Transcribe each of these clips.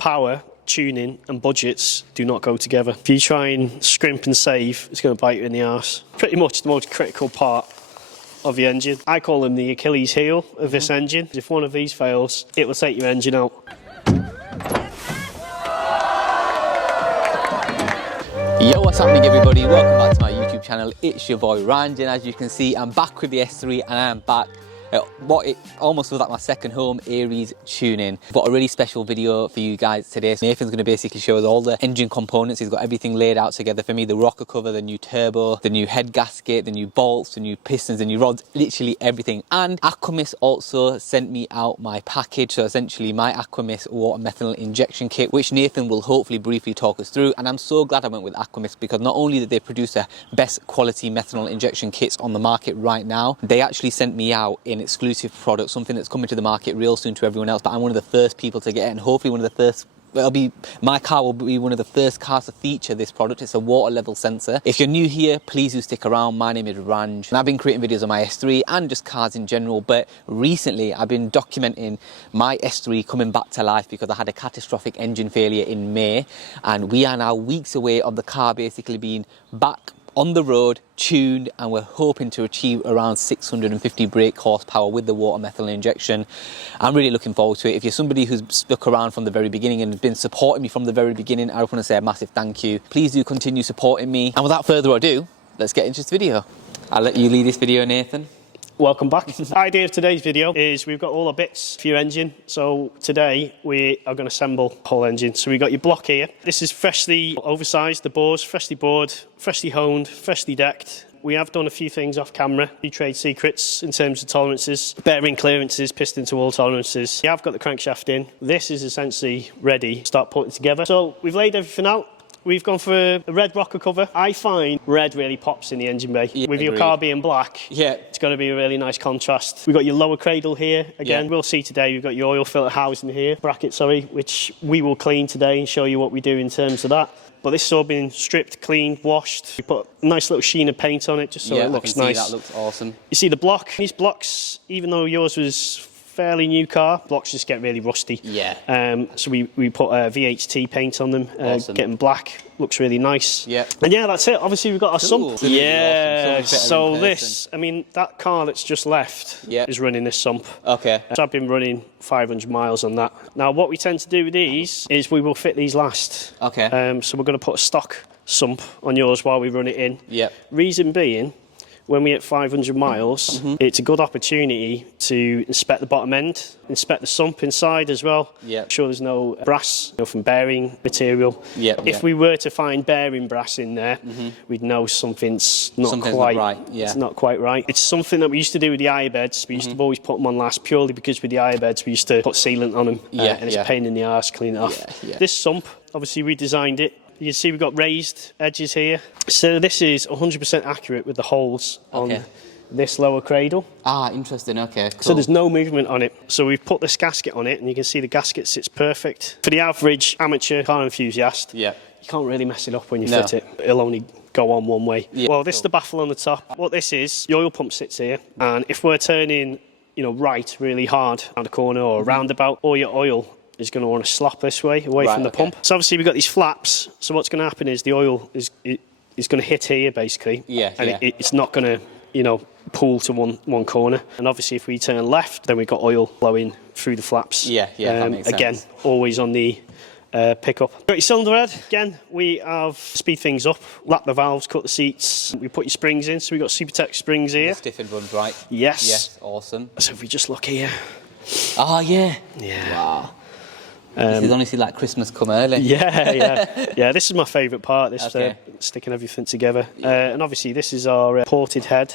power, tuning and budgets do not go together. If you try and scrimp and save, it's going to bite you in the arse. Pretty much the most critical part of the engine. I call them the Achilles heel of this engine. If one of these fails, it will take your engine out. Yo, what's happening everybody? Welcome back to my YouTube channel. It's your boy Ranj, and as you can see, I'm back with the S3 and I'm back at what it almost feels like my second home, ARES tuning. I've got a really special video for you guys today. So Nathan's going to basically show us all the engine components. He's got everything laid out together for me. The rocker cover, the new turbo, the new head gasket, the new bolts, the new pistons, the new rods, literally everything. And Aquamist also sent me out my package. So essentially my Aquamist water methanol injection kit, which Nathan will hopefully briefly talk us through. And I'm so glad I went with Aquamist because not only did they produce the best quality methanol injection kits on the market right now, they actually sent me out in exclusive product, something that's coming to the market real soon to everyone else, but I'm one of the first people to get it, and hopefully one of the first, my car will be one of the first cars to feature this product. It's a water level sensor. If you're new here, please do stick around. My name is Ranj and I've been creating videos on my S3 and just cars in general, but recently I've been documenting my S3 coming back to life because I had a catastrophic engine failure in May, and we are now weeks away of the car basically being back on the road, tuned, and we're hoping to achieve around 650 brake horsepower with the water methanol injection. I'm really looking forward to it. If you're somebody who's stuck around from the very beginning and has been supporting me from the very beginning, I just want to say a massive thank you. Please do continue supporting me. And without further ado, let's get into this video. I'll let you lead this video, Nathan. Welcome back. The idea of today's video is we've got all the bits for your engine. So today we are going to assemble the whole engine. So we've got your block here. This is freshly oversized, the bores, freshly bored, freshly honed, freshly decked. We have done a few things off camera, few trade secrets in terms of tolerances, bearing clearances, piston to wall tolerances. We have got the crankshaft in. This is essentially ready to start putting together. So we've laid everything out. We've gone for a red rocker cover. I find red really pops in the engine bay. Yeah, with your car being black, it's going to be a really nice contrast. We've got your lower cradle here. Again, we'll see today, we've got your oil filter housing here, bracket, sorry, which we will clean today and show you what we do in terms of that. But this has all been stripped, cleaned, washed. We put a nice little sheen of paint on it just so it looks nice. That looks awesome. You see the block? These blocks, even though yours was fairly new car, blocks just get really rusty. So we put VHT paint on them, awesome. Getting black, looks really nice. And yeah, that's it. Obviously we've got our sump. Awesome. So this, I mean, that car that's just left is running this sump. So I've been running 500 miles on that. Now what we tend to do with these is we will fit these last. So we're going to put a stock sump on yours while we run it in. Reason being, when we hit 500 miles, it's a good opportunity to inspect the bottom end, inspect the sump inside as well. Make sure there's no brass, from bearing material. If we were to find bearing brass in there, we'd know something's not quite right. It's not quite right. It's something that we used to do with the eye beds. We used to always put them on last purely because with the eye beds we used to put sealant on them, and it's a pain in the arse clean it off. This sump, obviously we designed it. You can see we've got raised edges here. So this is 100% accurate with the holes on this lower cradle. Interesting, cool. So there's no movement on it. So we've put this gasket on it and you can see the gasket sits perfect. For the average amateur car enthusiast, you can't really mess it up when you fit it. It'll only go on one way. Well, this is the baffle on the top. What this is, the oil pump sits here, and if we're turning, right really hard around a corner or a roundabout, all your oil is going to want to slop this way, away from the pump. So obviously we've got these flaps, so what's going to happen is the oil is going to hit here basically, it's not going to, pool to one corner. And obviously if we turn left, then we've got oil flowing through the flaps. That makes sense. Again, always on the pickup. Got your cylinder head. Again, we have speed things up, lap the valves, cut the seats. We put your springs in, so we've got Supertech springs here. The stiffened ones, right? Yes. Awesome. So if we just look here. Wow. This is honestly like Christmas come early. This is my favourite part, this sticking everything together. And obviously this is our ported head.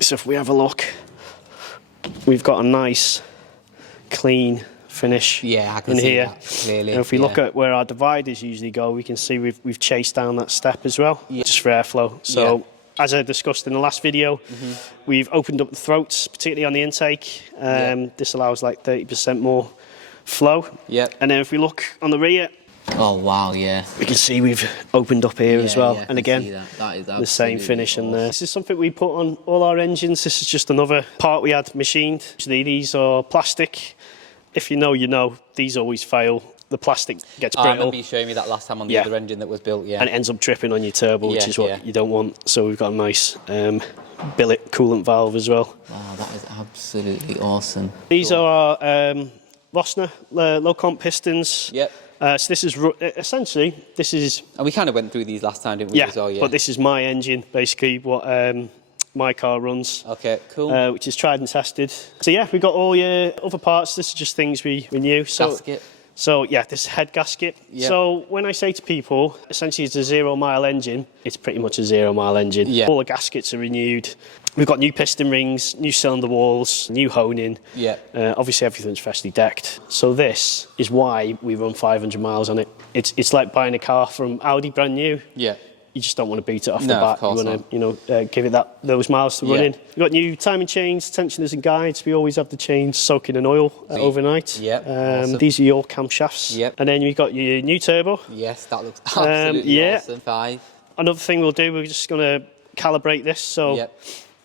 So if we have a look, we've got a nice clean finish I can see here. That clearly. And if we look at where our dividers usually go, we can see we've chased down that step as well, just for airflow. So as I discussed in the last video, we've opened up the throats, particularly on the intake. This allows like 30% more flow. And then if we look on the rear, we can see we've opened up here as well. And again, that is the same finish in there. This is something we put on all our engines. This is just another part we had machined. Actually, these are plastic if you know, you know. These always fail. The plastic gets brittle. I remember you showing me that last time on the other engine that was built, and it ends up dripping on your turbo, which is what you don't want. So we've got a nice billet coolant valve as well. Wow, that is absolutely awesome. These are our Rossner low comp pistons. Yep. So this is essentially and we kind of went through these last time, didn't we? As well, but this is my engine, basically what my car runs. Okay, cool. Which is tried and tested. So yeah, we got all your other parts. This is just things we knew. So, gasket. So yeah, this head gasket. Yep. So when I say to people, essentially it's a 0 mile engine, it's pretty much a 0 mile engine. Yeah. All the gaskets are renewed. We've got new piston rings, new cylinder walls, new honing. Yeah. Obviously everything's freshly decked. So this is why we run 500 miles on it. It's like buying a car from Audi brand new. Yeah. You just don't want to beat it off the bat. You want to, give it those miles to run in. We've got new timing chains, tensioners and guides. We always have the chains soaking in oil overnight. Yep. Awesome. These are your camshafts. Yep. And then you've got your new turbo. Yes, that looks absolutely awesome. 5. Another thing we'll do, we're just going to calibrate this. So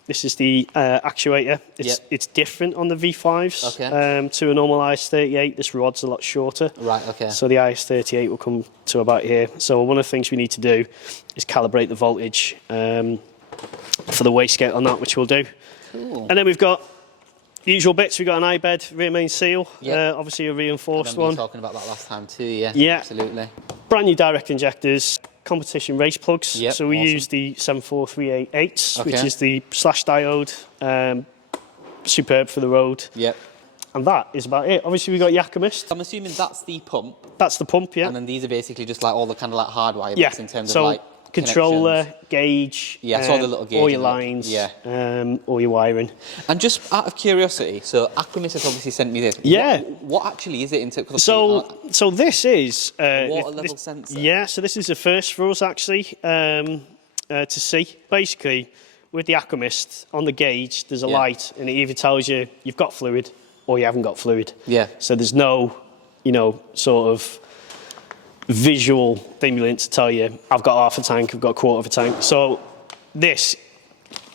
this is the actuator. It's different on the V5s to a normal IS38. This rod's a lot shorter. Right, okay. So the IS38 will come to about here. So one of the things we need to do is calibrate the voltage for the wastegate on that, which we'll do. Cool. And then we've got the usual bits. We've got an I-bed rear main seal, obviously a reinforced one. We were talking about that last time too, yeah. Absolutely. Brand new direct injectors. Competition race plugs. So we use the 74388s, which is the slash diode, superb for the road. Yep. And that is about it. Obviously, we've got Yakimist. I'm assuming that's the pump. That's the pump, yeah. And then these are basically just like all the kind of like hardwire bits in terms of like controller, gauge, I saw the little gauge, all your lines, all your wiring. And just out of curiosity, so Aquamis has obviously sent me this. Yeah. What actually is it in terms of So this is water level sensor. Yeah, so this is the first for us actually to see. Basically, with the Aquamist on the gauge, there's a light, and it either tells you you've got fluid or you haven't got fluid. Yeah. So there's no, sort of visual stimulant to tell you I've got half a tank, I've got a quarter of a tank. So this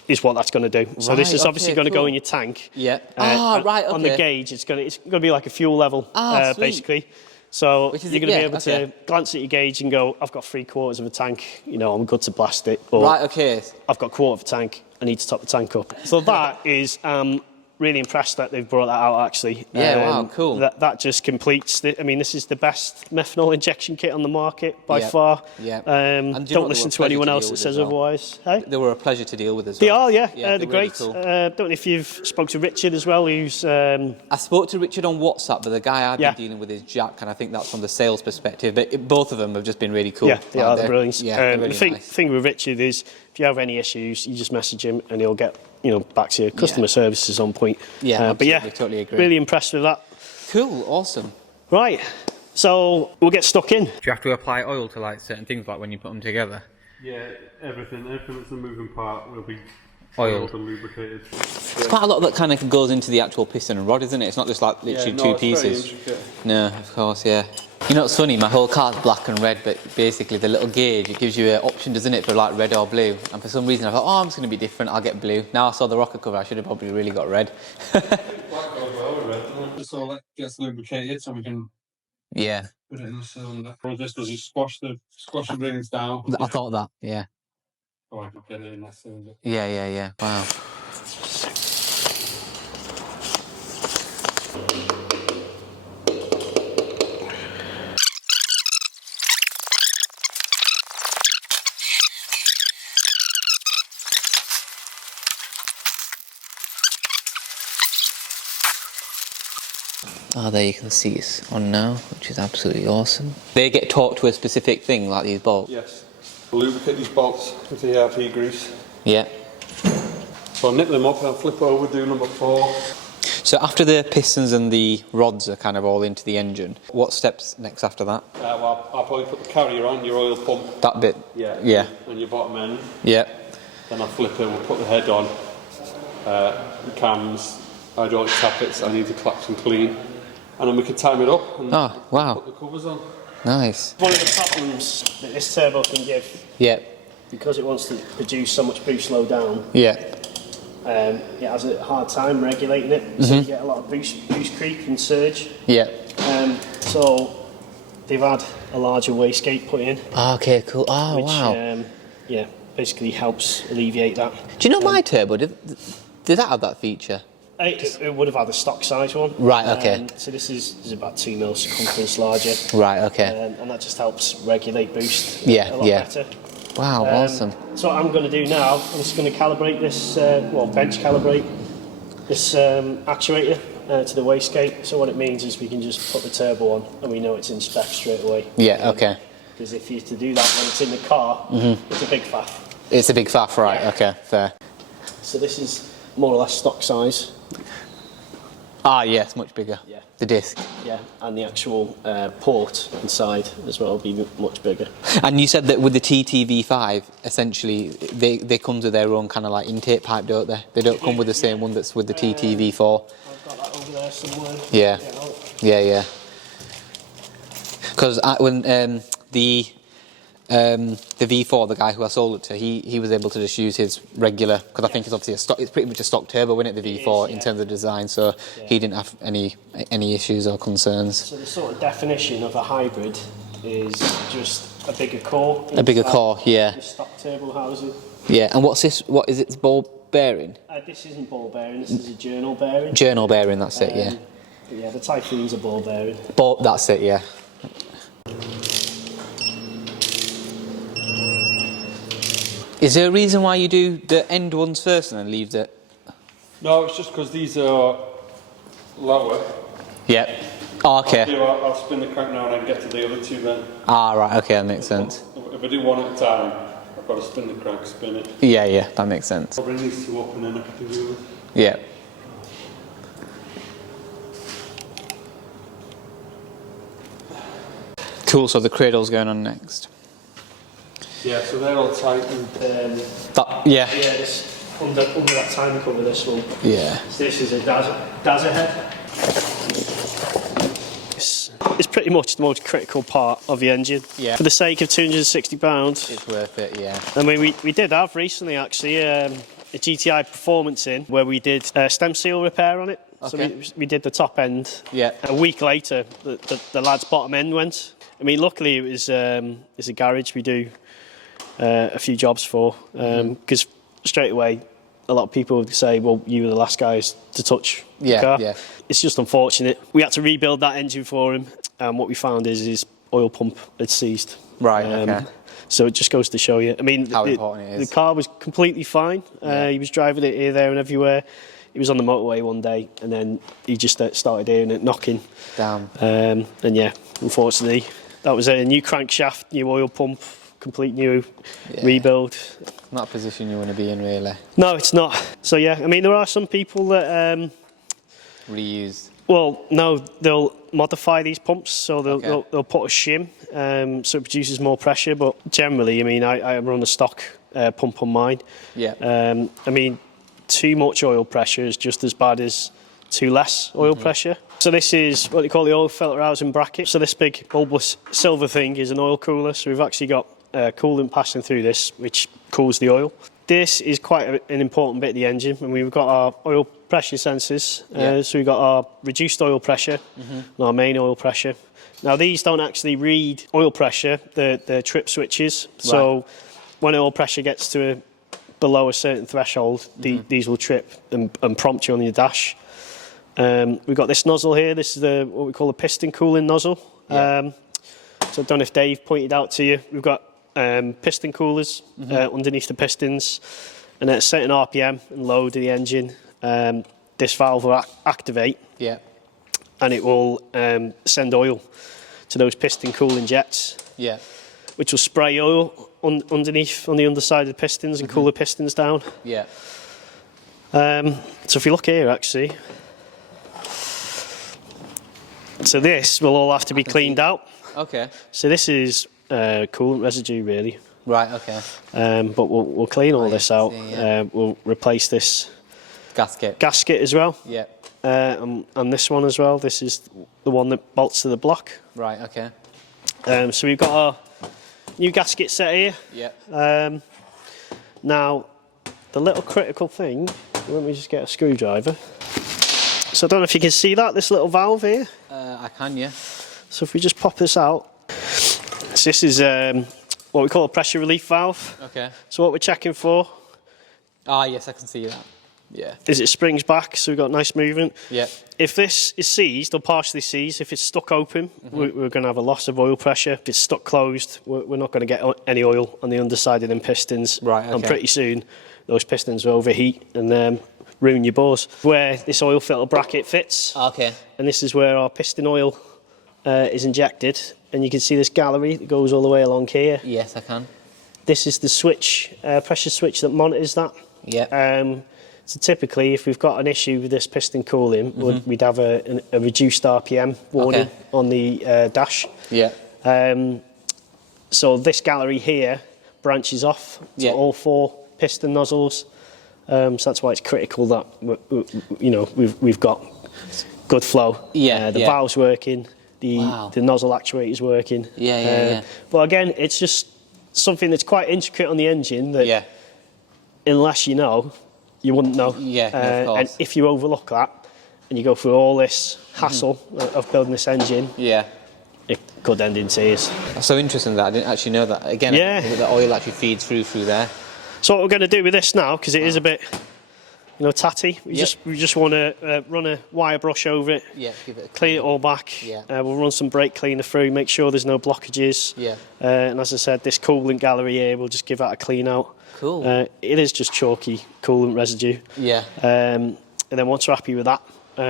is what that's going to do. So this is obviously going to go in your tank. Yeah. On the gauge, it's going to be like a fuel level, basically. So you're going to be able to glance at your gauge and go, I've got 3/4 of a tank, I'm good to blast it. Or I've got a quarter of a tank, I need to top the tank up. So that is really impressed that they've brought that out actually. Wow, cool. That just completes this is the best methanol injection kit on the market by far. And don't listen to anyone else that says otherwise. Hey? They were a pleasure to deal with as well. They are, they're great. Really cool. Don't know if you've spoke to Richard as well, who's I spoke to Richard on WhatsApp, but the guy I've been dealing with is Jack, and I think that's from the sales perspective, but both of them have just been really cool. Yeah, they are brilliant. Really the thing with Richard is if you have any issues, you just message him and he'll get back to your customer services on point. But totally agree. Really impressed with that. Cool, awesome. Right, so we'll get stuck in. Do you have to apply oil to like certain things, like when you put them together? Yeah, everything that's a moving part will be oiled and lubricated. It's quite a lot that kind of goes into the actual piston and rod, isn't it? It's not just like literally two pieces. No, of course, it's funny, my whole car's black and red, but basically the little gauge, it gives you an option, doesn't it, for like red or blue. And for some reason I thought, I'm just going to be different, I'll get blue. Now I saw the rocker cover, I should have probably really got red. Just so that gets lubricated so we can put it in the cylinder. All this does is squash the rings down. I thought that, Oh, I could get it in that cylinder. Yeah. Wow. There you can see it's on now, which is absolutely awesome. They get taught to a specific thing, like these bolts? Yes. We'll lubricate these bolts with the ERP grease. Yeah. So I'll nip them up and I'll flip over, do number 4. So after the pistons and the rods are kind of all into the engine, what steps next after that? Well, I'll probably put the carrier on, your oil pump. That bit? Yeah. And your bottom end. Yeah. Then I'll flip it, we'll put the head on, the cams, hydraulic tappets, I need to collapse and clean. And then we can time it up and put the covers on. Nice. One of the problems that this turbo can give, because it wants to produce so much boost low down, it has a hard time regulating it, so you get a lot of boost creep and surge. Yeah. So they've had a larger wastegate put in. Okay, cool. Oh, which, wow. Yeah, basically helps alleviate that. Do you know my turbo, did that have that feature? It would have had a stock size one. Right, okay. So this is about 2 mil circumference larger. Right, okay. And that just helps regulate boost Yeah, a lot better. Wow, awesome. So what I'm going to do now, I'm just going to calibrate this, bench calibrate this actuator to the wastegate. So what it means is we can just put the turbo on and we know it's in spec straight away. Yeah, okay. Because if you to do that when it's in the car, it's a big faff. It's a big faff, right, okay, fair. So this is more or less stock size. Ah, yeah, it's much bigger. Yeah. The disc. Yeah, and the actual port inside as well will be much bigger. And you said that with the TTV5, essentially, they come with their own kind of like intake pipe, don't they? They don't come with the same one that's with the TTV4. I've got that over there somewhere. Yeah. Yeah. Because when the V4, the guy who I sold it to, he was able to just use his regular, because I think it's obviously it's pretty much a stock turbo, isn't it, the V4 in terms of design, so he didn't have any issues or concerns. So the sort of definition of a hybrid is just a bigger core. A bigger core, yeah. The stock turbo housing. Yeah, and what's this? What is it? Ball bearing? This isn't ball bearing. This is a journal bearing. Journal bearing, that's it. Yeah. But yeah, the Typhoon's a ball bearing. Ball, that's it. Yeah. Is there a reason why you do the end ones first and then leave the... No, it's just because these are lower. Yep. Oh, okay. I'll spin the crank now and I can get to the other two then. Ah, right, okay, that makes sense. If I do one at a time, I've got to spin the crank, spin it. Yeah, that makes sense. I'll bring these two up and then I can do the other. Yeah. Cool, so the cradle's going on next. Yeah, so they're all tightened. Yeah. Yeah, this, under that time cover, this one. Yeah. So this is a Dazzle head. It's pretty much the most critical part of the engine. Yeah. For the sake of £260. It's worth it, yeah. I mean, we did have recently actually a GTI Performance in where we did a stem seal repair on it. Okay. So we did the top end. Yeah. A week later, the lad's bottom end went. I mean, luckily it was it's a garage we do a few jobs for, because straight away a lot of people would say, well, you were the last guys to touch the car. Yeah. It's just unfortunate. We had to rebuild that engine for him, and what we found is his oil pump had seized. Right, okay. So it just goes to show you. I mean, how important it is. The car was completely fine. He was driving it here, there and everywhere. He was on the motorway one day and then he just started hearing it knocking. Damn. And yeah, unfortunately, that was a new crankshaft, new oil pump, complete new rebuild. Not a position you want to be in, really. No, it's not. So yeah, I mean, there are some people that... reuse. Well, no, they'll modify these pumps, so they'll put a shim, so it produces more pressure. But generally, I mean, I run a stock pump on mine. Yeah. I mean, too much oil pressure is just as bad as too less oil pressure. So this is what they call the oil filter housing bracket. So this big bulbous silver thing is an oil cooler. So we've actually got coolant passing through this, which cools the oil. This is quite an important bit of the engine. I mean, we've got our oil pressure sensors. So we've got our reduced oil pressure and our main oil pressure. Now, these don't actually read oil pressure, they're trip switches. So when oil pressure gets to below a certain threshold, these will trip and prompt you on your dash. We've got this nozzle here. This is what we call a piston cooling nozzle. So I don't know if Dave pointed out to you. We've got piston coolers underneath the pistons, and at a certain RPM and load of the engine, this valve will activate, and it will send oil to those piston cooling jets, which will spray oil underneath on the underside of the pistons and cool the pistons down. So if you look here, actually, so this will all have to be cleaned out. Okay. So this is coolant residue, really. Right. Okay. But we'll clean all this out. We'll replace this gasket as well. Yeah. And this one as well. This is the one that bolts to the block. Right. Okay. So we've got our new gasket set here. Yeah. Now, the little critical thing let me just get a screwdriver. So I don't know if you can see that, this little valve here. I can, yeah. So if we just pop this out, so this is what we call a pressure relief valve. Okay. So what we're checking for, ah, yes, I can see that. Yeah. is it springs back, so we've got nice movement. Yeah. If this is seized or partially seized, if it's stuck open, we're going to have a loss of oil pressure. If it's stuck closed, we're not going to get any oil on the underside of them pistons. Right, okay. And pretty soon, those pistons will overheat and ruin your bores. Where this oil filter bracket fits, Okay. and this is where our piston oil is injected. And you can see this gallery that goes all the way along here. Yes, I can. This is the switch, pressure switch that monitors that. Yeah. So typically, if we've got an issue with this piston cooling, we'd have a reduced RPM warning on the dash. Yeah. So this gallery here branches off to all 4 piston nozzles. So that's why it's critical that we've got good flow. Yeah. The valve's working, the nozzle actuator's working. Yeah. But again, it's just something that's quite intricate on the engine that unless you know, you wouldn't know. Yeah, of course. And if you overlook that and you go through all this hassle of building this engine, it could end in tears. That's so interesting that I didn't actually know that. Again, the oil actually feeds through there. So what we're going to do with this now, because it is a bit, tatty, we just want to run a wire brush over it, give it a clean it all back. We'll run some brake cleaner through, make sure there's no blockages. And as I said, this coolant gallery here, we'll just give that a clean out. Cool. It is just chalky coolant residue. And then once we're happy with that,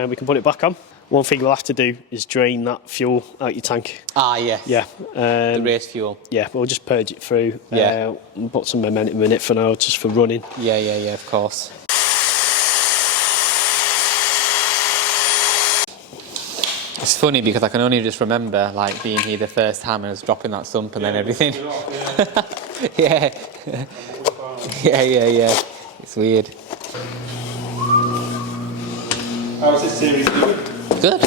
we can put it back on. One thing we'll have to do is drain that fuel out your tank. Ah, yes. Yeah. The race fuel. Yeah, we'll just purge it through. And put some momentum in it for now, just for running. Yeah, of course. It's funny because I can only just remember like being here the first time and I was dropping that sump and then everything. Yeah. It's weird. How's this series doing? Good.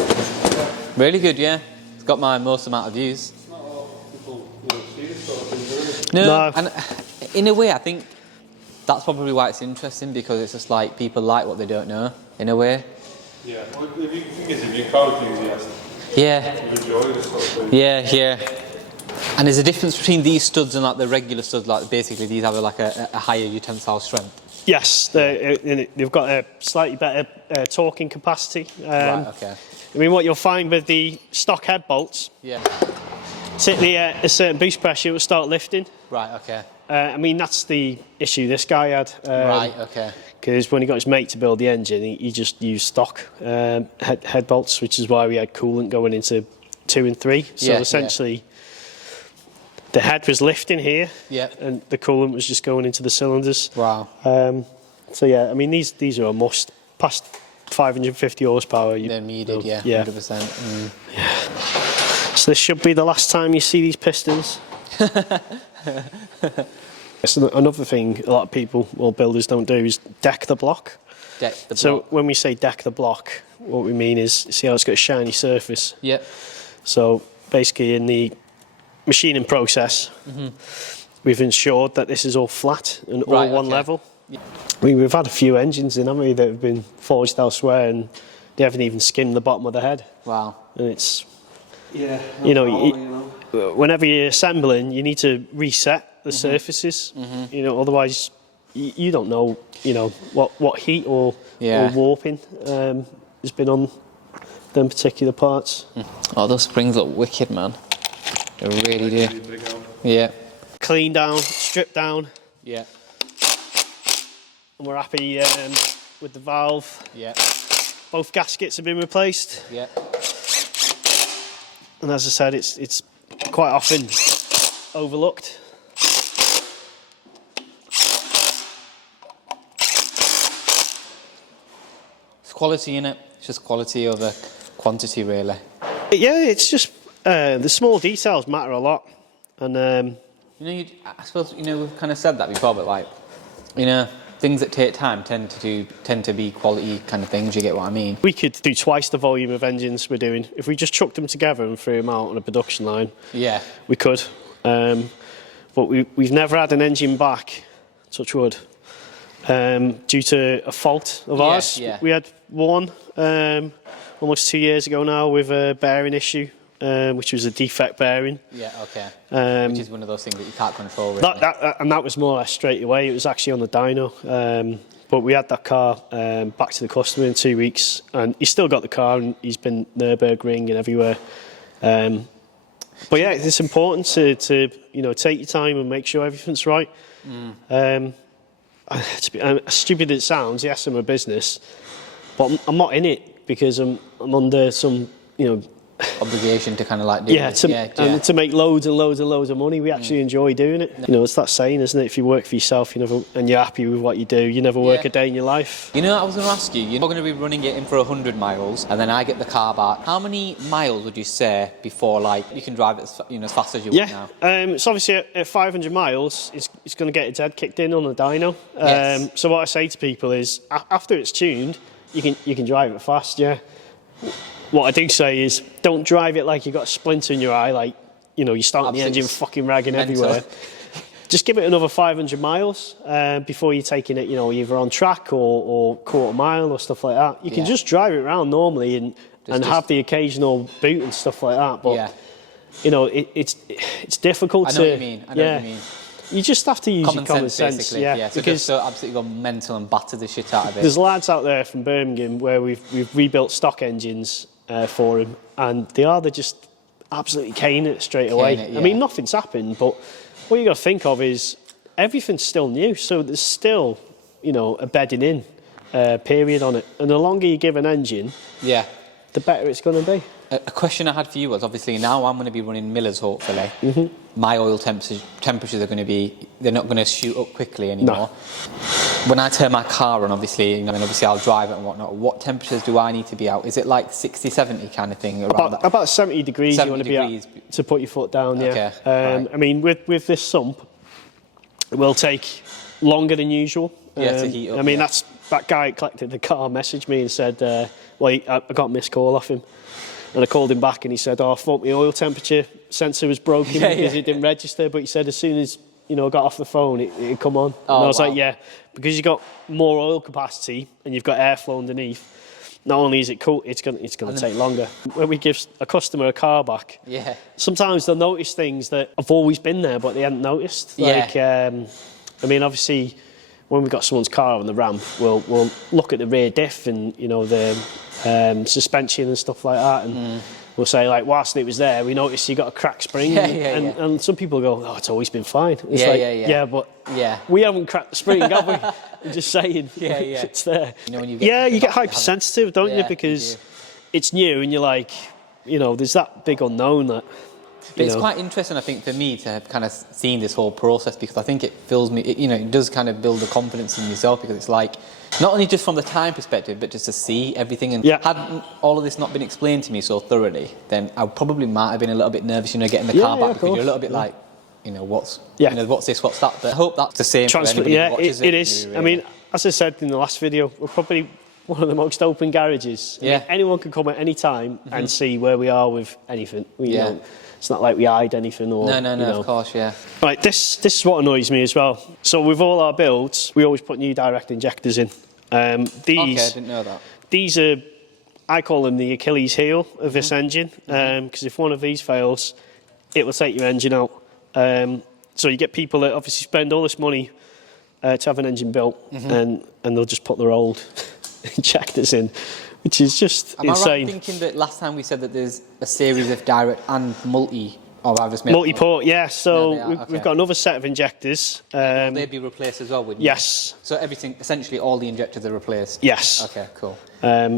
Really good, yeah. It's got my most amount of views. Not a lot of people see this sort of thing, No, and in a way I think that's probably why it's interesting, because it's just like people like what they don't know, in a way. Yeah, well, the thing is, if you're a car enthusiast, you enjoy this sort of thing. Yeah. And there's a difference between these studs and like the regular studs, like basically these have like a higher utensile strength. Yes, they've got a slightly better torquing capacity. Right, okay. I mean, what you'll find with the stock head bolts, particularly a certain boost pressure, it will start lifting. Right, okay. I mean, that's the issue this guy had. Right, okay. Because when he got his mate to build the engine, he just used stock head bolts, which is why we had coolant going into 2 and 3. So essentially, the head was lifting here, and the coolant was just going into the cylinders. Wow. So yeah, I mean, these are a must. Past 550 horsepower. They're needed, 100%. Yeah. So this should be the last time you see these pistons. So another thing a lot of people, or builders, don't do is deck the block. Deck the block. So when we say deck the block, what we mean is, see how it's got a shiny surface? Yep. So basically in the machining process, we've ensured that this is all flat and all one level. I mean, we've had a few engines in, haven't we, that have been forged elsewhere and they haven't even skimmed the bottom of the head. Wow. And it's, whenever you're assembling, you need to reset the surfaces. Otherwise you don't know, what heat or warping has been on them particular parts. Oh, those springs look wicked, man. They really do. Yeah. Clean down, strip down. Yeah. And we're happy with the valve. Yeah. Both gaskets have been replaced. Yeah. And as I said, it's quite often overlooked. It's quality, innit? It's just quality over quantity, really. Yeah, it's just the small details matter a lot. And I suppose we've kind of said that before, but like, things that take time tend to be quality kind of things. You get what I mean? We could do twice the volume of engines we're doing if we just chucked them together and threw them out on a production line. Yeah, we could. But we've never had an engine back, touch wood, due to a fault of ours. We had one almost 2 years ago now with a bearing issue, which was a defect bearing. Yeah, okay. Which is one of those things that you can't control, really. And that was more or less straight away. It was actually on the dyno. But we had that car back to the customer in 2 weeks, and he's still got the car, and he's been Nürburgring and everywhere. But yeah, it's important to take your time and make sure everything's right. As stupid as it sounds, yes, I'm a business, but I'm not in it because I'm under some obligation to kind of like do and to make loads and loads and loads of money. We actually enjoy doing it. It's that saying, isn't it? If you work for yourself, and you're happy with what you do, you never work a day in your life. I was going to ask you, you're going to be running it in for 100 miles, and then I get the car back. How many miles would you say before you can drive it as fast as you would now? So obviously at 500 miles, it's going to get its head kicked in on the dyno. So what I say to people is, after it's tuned, you can drive it fast. Yeah. What I do say is, don't drive it like you've got a splinter in your eye, you're starting the engine fucking ragging everywhere. Just give it another 500 miles before you're taking it, either on track or quarter mile or stuff like that. You can just drive it around normally and have the occasional boot and stuff like that. But it's difficult to. I know what you mean. I know what you mean. You just have to use your common sense. Basically. Yeah. So just absolutely go mental and batter the shit out of it. There's lads out there from Birmingham where we've rebuilt stock engines for him, and they're just absolutely caning it straight away. I mean, nothing's happened, but what you got to think of is everything's still new, so there's still a bedding in period on it, and the longer you give an engine, the better it's going to be. A question I had for you was, obviously now I'm going to be running Millers, hopefully. My oil temperatures are going to they're not going to shoot up quickly anymore. No. When I turn my car on, obviously I'll drive it and whatnot. What temperatures do I need to be out? Is it like 60, 70 kind of thing? About 70 degrees 70 you want to be at to put your foot down, okay. Right. I mean, with this sump, it will take longer than usual. To heat up. I mean, that guy that collected the car messaged me and said, I got a missed call off him. And I called him back and he said, I thought my oil temperature sensor was broken because it didn't register. But he said as soon as, I got off the phone, it'd come on. And I was like, because you've got more oil capacity and you've got airflow underneath, not only is it cool, it's going to take longer. When we give a customer a car back, sometimes they'll notice things that have always been there, but they hadn't noticed. I mean, obviously, when we've got someone's car on the ramp, we'll look at the rear diff and, the suspension and stuff like that, and we'll say, whilst it was there, we noticed you got a cracked spring, and some people go, oh, it's always been fine. It's but we haven't cracked the spring, have we? I'm just saying, it's there. When you get hypersensitive, don't you? Because it's new, and you're like, there's that big unknown that. But it's quite interesting, I think, for me to have kind of seen this whole process, because I think it fills me, it does kind of build the confidence in yourself, because it's like, not only just from the time perspective, but just to see everything. And had all of this not been explained to me so thoroughly, then I probably might have been a little bit nervous, getting the car back, because you're a little bit like, what's this, what's that? But I hope that's the same for anybody who watches it. It is. Really. I mean, as I said in the last video, we're probably one of the most open garages. I mean, anyone can come at any time and see where we are with anything. It's not like we hide anything or... No, of course, Right, this is what annoys me as well. So with all our builds, we always put new direct injectors in. I didn't know that. These are, I call them the Achilles heel of this engine, because if one of these fails, it will take your engine out. So you get people that obviously spend all this money to have an engine built, and they'll just put their old injectors in, which is just insane. Am I right thinking that last time we said that there's a series of direct and multi-port, so we've got another set of injectors. Will they be replaced as well, wouldn't you? Yes. So everything, essentially all the injectors are replaced? Yes. Okay, cool.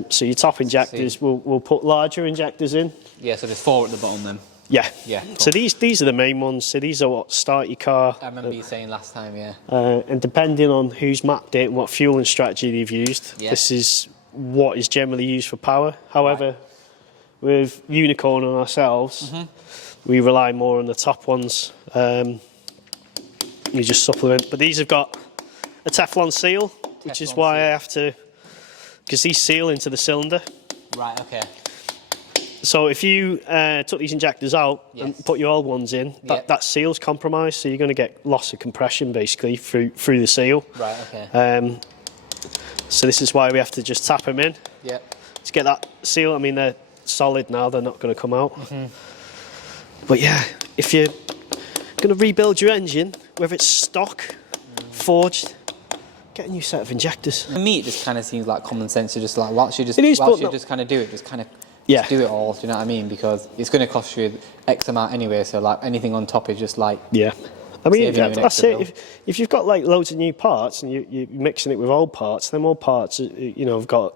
So your top injectors, we'll put larger injectors in. Yeah, so there's 4 at the bottom then? Yeah. Cool. So these are the main ones. So these are what start your car. I remember you saying last time, and depending on who's mapped it and what fueling strategy they've used, this is what is generally used for power. However, with Unicorn and ourselves, we rely more on the top ones. You just supplement. But these have got a Teflon seal, which is why I have to, because these seal into the cylinder. Right, okay. So if you took these injectors out and put your old ones in, that seal's compromised, so you're going to get loss of compression basically through the seal. Right. Okay. So this is why we have to just tap them in. Yep. To get that seal. I mean, they're solid now; they're not going to come out. But yeah, if you're going to rebuild your engine, whether it's stock, forged, get a new set of injectors. For me, it just kind of seems like common sense to just like whilst you just kind of do it, just kind of do it all. Do you know what I mean? Because it's going to cost you X amount anyway. So like anything on top is just like I mean, that's it. If you've got like loads of new parts and you're mixing it with old parts, then old parts, you know, have got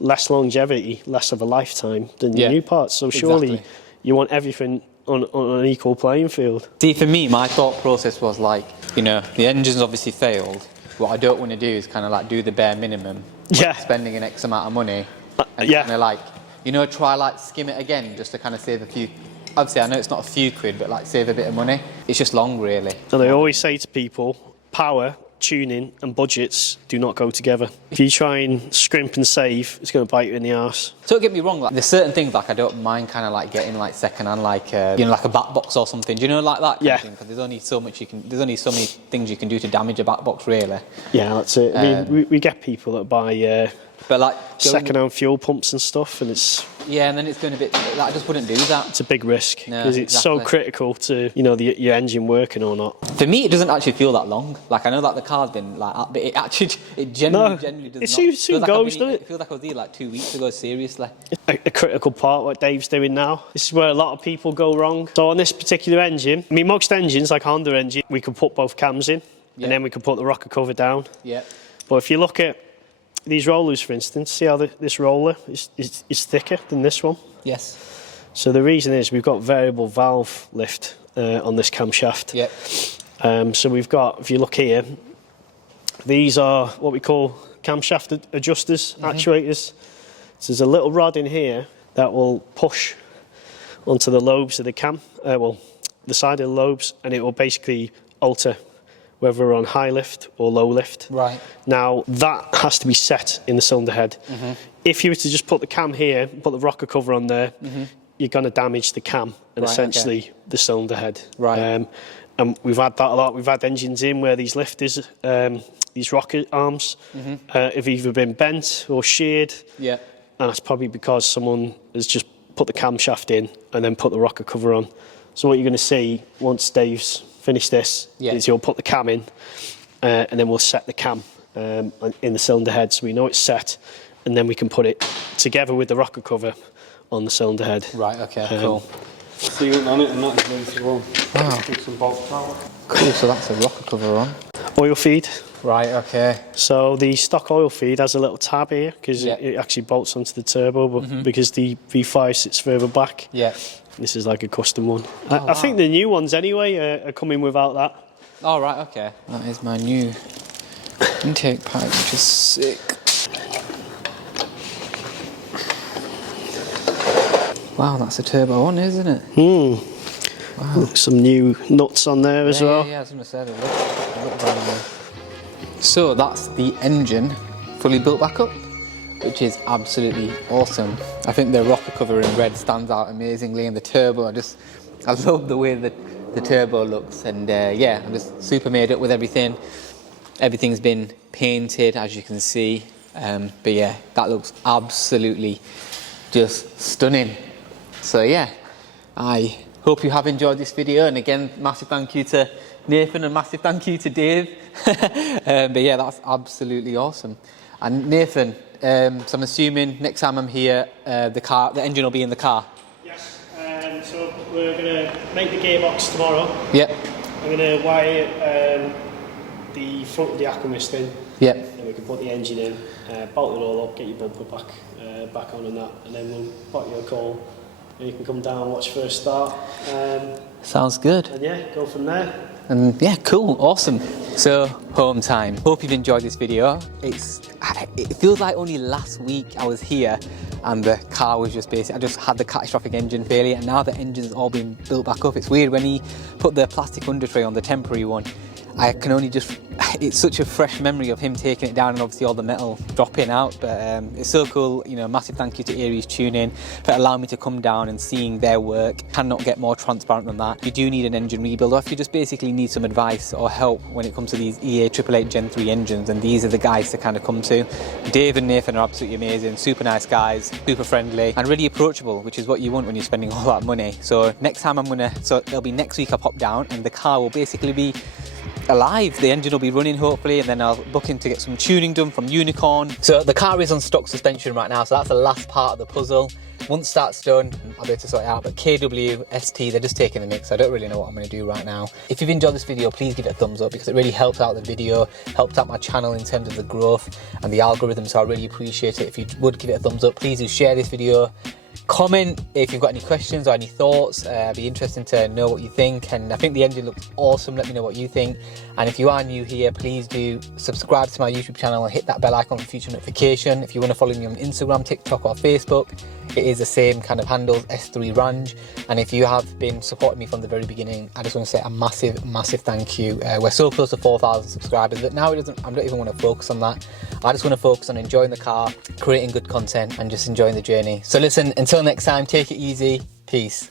less longevity, less of a lifetime than your new parts. So surely you want everything on an equal playing field. See, for me, my thought process was like, you know, the engine's obviously failed. What I don't want to do is kind of like do the bare minimum, spending an X amount of money, and kind of like, you know, try like skim it again just to kind of save a few. Obviously, I know it's not a few quid, but like save a bit of money. It's just long, really. So they always say to people, power, tuning and budgets do not go together. If you try and scrimp and save, it's going to bite you in the arse. So don't get me wrong, like there's certain things like I don't mind kind of like getting like second hand, like you know, like a back box or something. Do you know, like that kind of thing? Because there's only so much you can. There's only so many things you can do to damage a back box, really. Yeah, that's it. I mean, we get people that buy but like second-hand fuel pumps and stuff, and it's and then it's going a bit. Like, I just wouldn't do that. It's a big risk because it's so critical to, you know, your engine working or not. For me, it doesn't actually feel that long. Like I know that the car's been like, but it actually genuinely does not. It soon goes, doesn't it? It feels like I was here like 2 weeks ago. Seriously. A critical part what Dave's doing now. This is where a lot of people go wrong. So on this particular engine, I mean, most engines like Honda engine, we could put both cams in, and then we could put the rocker cover down. Yeah. But if you look at these rollers, for instance, see how this roller is thicker than this one? Yes. So the reason is we've got variable valve lift on this camshaft. Yep. So we've got, if you look here, these are what we call camshaft adjusters, actuators. So there's a little rod in here that will push onto the lobes of the cam, the side of the lobes, and it will basically alter whether we're on high lift or low lift. Right. Now, that has to be set in the cylinder head. If you were to just put the cam here, put the rocker cover on there, you're going to damage the cam and essentially the cylinder head. Right. And we've had that a lot. We've had engines in where these lifters, these rocker arms, have either been bent or sheared. Yeah. And that's probably because someone has just put the camshaft in and then put the rocker cover on. So what you're going to see once Dave's finished this is he'll put the cam in and then we'll set the cam in the cylinder head so we know it's set, and then we can put it together with the rocker cover on the cylinder head. Right, okay, cool. Sealant on it and that is ready to go. Wow. Take some bolts out. Cool, so that's a rocker cover on. Oil feed. Right, okay. So the stock oil feed has a little tab here because it actually bolts onto the turbo, but because the V5 sits further back, this is like a custom one. I think the new ones anyway are coming without that. Oh, right, okay. That is my new intake pipe, which is sick. Wow, that's a turbo one, isn't it? Wow. Some new nuts on there as well. Yeah, I was going to say, they look brand new. So that's the engine fully built back up, which is absolutely awesome. I think the rocker cover in red stands out amazingly, and the turbo, I love the way the turbo looks, and I'm just super made up with everything. Everything's been painted, as you can see, but yeah, that looks absolutely just stunning. So yeah, I hope you have enjoyed this video, and again, massive thank you to Nathan and massive thank you to Dave. But yeah, that's absolutely awesome. And Nathan, so I'm assuming next time I'm here, the engine will be in the car. Yes. So we're going to make the gearbox tomorrow. Yep. I'm going to wire the front of the aquamist in. Yep. And we can put the engine in, bolt it all up, get your bumper back on and that, and then we'll put you a call. And you can come down and watch first start. Sounds good. And yeah, go from there. And yeah, cool, awesome. So, home time. Hope you've enjoyed this video. It feels like only last week I was here and the car was just I just had the catastrophic engine failure, and now the engine's all been built back up. It's weird, when he put the plastic under tray on the temporary one, I can only just, it's such a fresh memory of him taking it down and obviously all the metal dropping out, but it's so cool. You know, massive thank you to ARES Tuning for allowing me to come down and seeing their work. Cannot get more transparent than that. If you do need an engine rebuild, or if you just basically need some advice or help when it comes to these EA888 Gen 3 engines, and these are the guys to kind of come to. Dave and Nathan are absolutely amazing, super nice guys, super friendly and really approachable, which is what you want when you're spending all that money. So next time so it'll be next week I pop down and the car will basically be alive. The engine will be running hopefully, and then I'll book in to get some tuning done from Unicorn. So the car is on stock suspension right now, so that's the last part of the puzzle. Once that's done, I'll be able to sort it out. But KW, ST, they're just taking the mix. I don't really know what I'm going to do right now. If you've enjoyed this video, please give it a thumbs up, because it really helps out the video, helps out my channel in terms of the growth and the algorithm, so I really appreciate it if you would give it a thumbs up. Please do share this video. Comment if you've got any questions or any thoughts. It'd be interesting to know what you think, and I think the engine looks awesome. Let me know what you think, and if you are new here, please do subscribe to my YouTube channel and hit that bell icon for future notification. If you want to follow me on Instagram, TikTok or Facebook, it is the same kind of handles, S3Ranj. And if you have been supporting me from the very beginning, I just want to say a massive thank you. We're so close to 4,000 subscribers that now I don't even want to focus on that. I just want to focus on enjoying the car, creating good content and just enjoying the journey. So listen, until next time, take it easy. Peace.